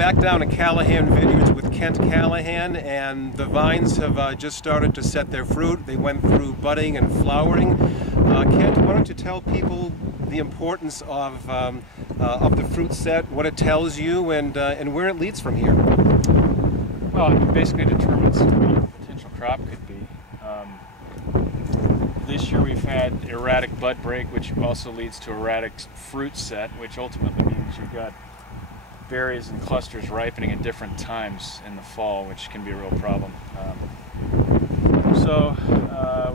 back down at Callaghan Vineyards with Kent Callaghan, and the vines have just started to set their fruit. They went through budding and flowering. Kent, why don't you tell people the importance of the fruit set, what it tells you, and where it leads from here? Well, it basically determines what your potential crop could be. This year we've had erratic bud break, which also leads to erratic fruit set, which ultimately means you've got berries and clusters ripening at different times in the fall, which can be a real problem.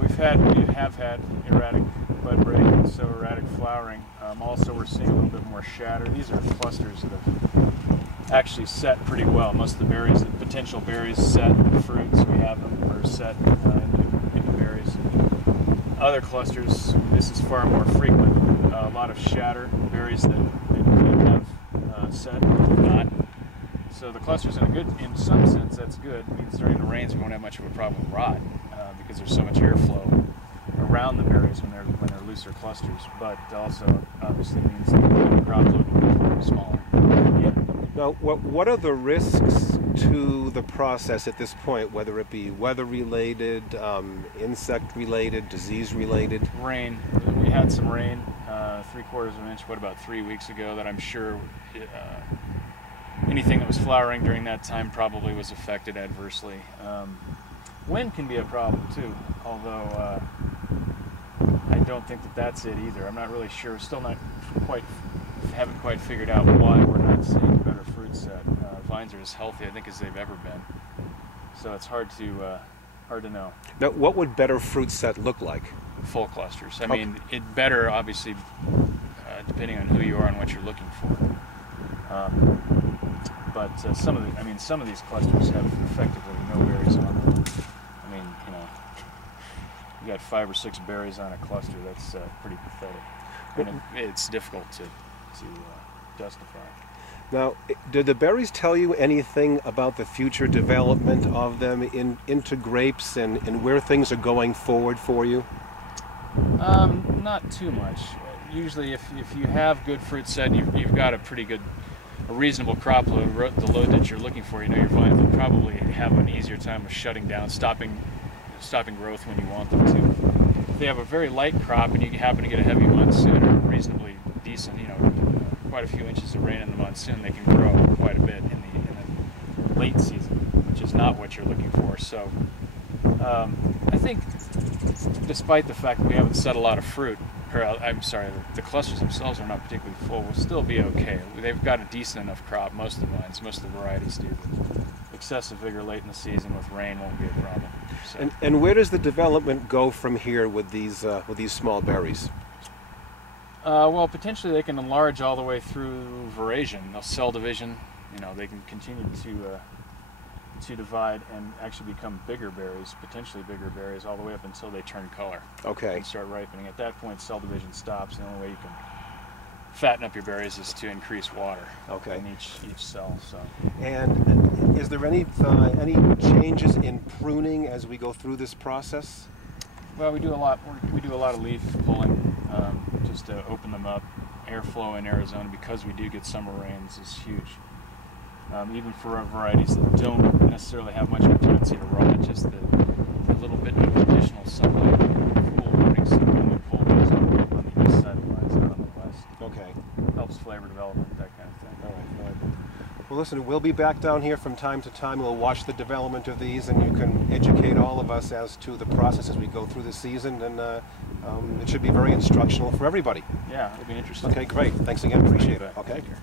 We have had erratic bud break, and so erratic flowering. Also, we're seeing a little bit more shatter. These are clusters that have actually set pretty well. Most of the berries, the potential berries, set in fruits. We have them are set into berries. Other clusters, this is far more frequent. A lot of shatter, berries that could have set, not. So the clusters, in some sense, that's good. It means during the rains we won't have much of a problem with rot because there's so much airflow around the berries when they're looser clusters. But also, obviously, means the crop load will be smaller. Yeah. Now, what are the risks to the process at this point, whether it be weather-related, insect-related, disease-related? Rain. We had some rain, 3/4 of an inch, about 3 weeks ago, that I'm sure anything that was flowering during that time probably was affected adversely. Wind can be a problem too, although I don't think that's it either. I'm not really sure. Still haven't quite figured out why we're not seeing better fruit set. Vines are as healthy, I think, as they've ever been. So it's hard to know. Now, what would better fruit set look like? Full clusters. I mean, it better, obviously, depending on who you are and what you're looking for. But some of these clusters have effectively no berries on them. I mean, you got 5 or 6 berries on a cluster. That's pretty pathetic, and it's difficult to justify. Now, did the berries tell you anything about the future development of them into grapes and where things are going forward for you? Not too much. Usually, if you have good fruit set, you've got a reasonable crop load, the load that you're looking for. Your vines will probably have an easier time of shutting down, stopping growth when you want them to. If they have a very light crop and you happen to get a heavy monsoon or reasonably decent, quite a few inches of rain in the monsoon, they can grow quite a bit in the late season, which is not what you're looking for. So I think, despite the fact that we haven't set a lot of fruit, the clusters themselves are not particularly full, we'll still be okay. They've got a decent enough crop, most of the vines, most of the varieties do. Excessive vigor late in the season with rain won't be a problem. So. And where does the development go from here with these small berries? Well, potentially they can enlarge all the way through veraison. They'll cell division. They can continue to divide and actually become bigger berries, potentially bigger berries, all the way up until they turn color. Okay. And start ripening. At that point, cell division stops. The only way you can fatten up your berries is to increase water. Okay. In each cell. So. And is there any changes in pruning as we go through this process? Well, we do a lot. We do a lot of leaf pulling just to open them up. Airflow in Arizona, because we do get summer rains, is huge. Even for varieties that don't necessarily have much of a tendency to rot, just the little bit of additional sunlight, cool morning sun, when we pull those on the east side of the vines, not on the west. Okay. Helps flavor development, that kind of thing. All right. Well, listen, we'll be back down here from time to time. We'll watch the development of these, and you can educate all of us as to the process as we go through the season, and it should be very instructional for everybody. Yeah, it'll be interesting. Okay, great. Thanks again. Appreciate it. Okay. Take care.